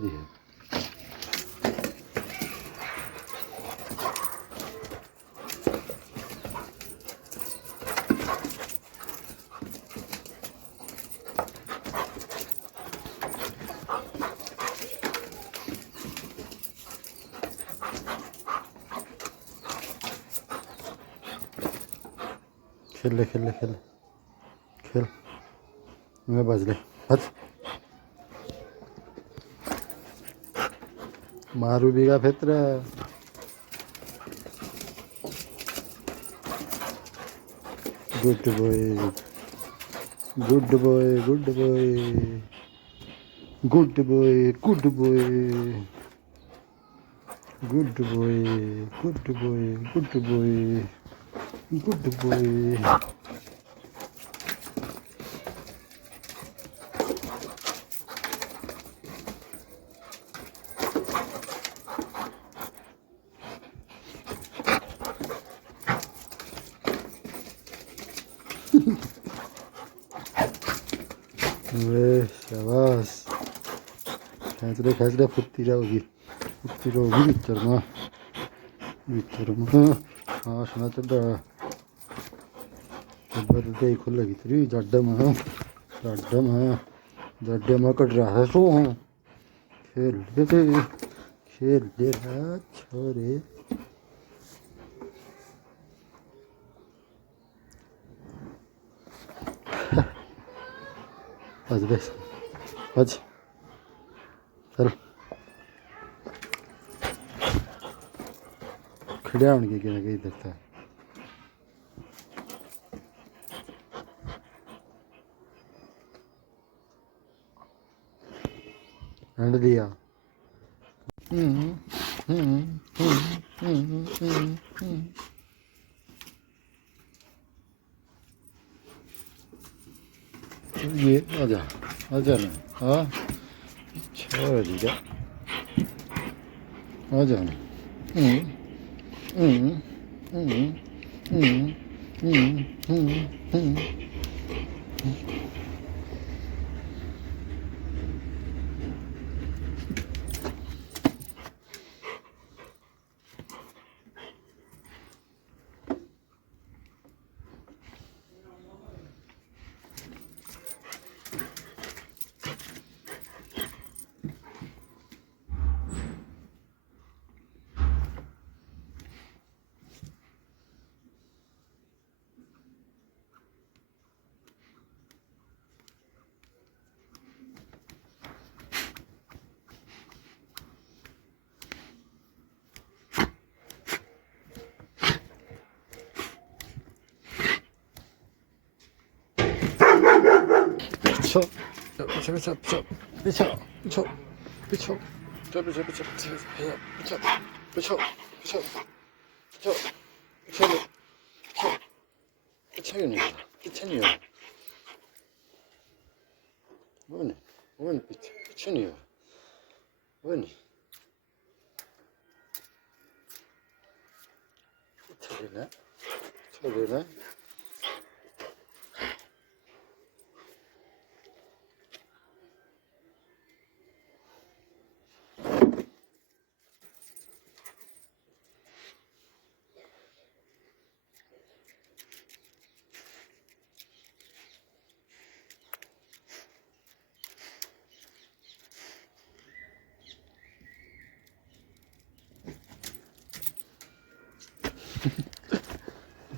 hadi. खेल खेल खेल खेल मैं बजले हट मारू बीघा फेत्र good boy good boy good boy good boy good boy good boy good boy good boy good boy शाबाश खींच ले फुर्ती रहोगी भीतर में हाँ सुना चढ़ा बदलते ही खुल लगी तेरी जड्डम कट रहा है सो हूँ खेल दे रहा छोरे आज चल खड़िया होने की कहीं देखता है एंड दिया ये आजा ना हाँ छोड़ दिया आजा ना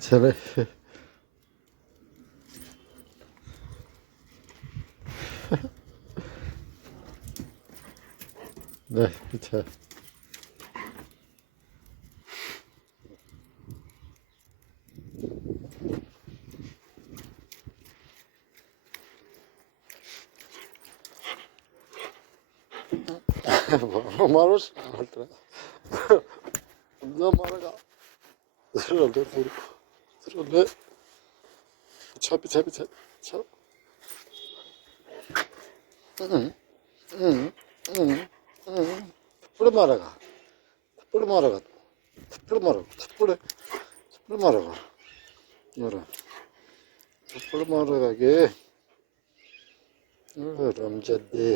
चले पीछे मारो मारेगा पीछे थप्पड़ मारेगा थप्पड़ मारेगा के रमजादे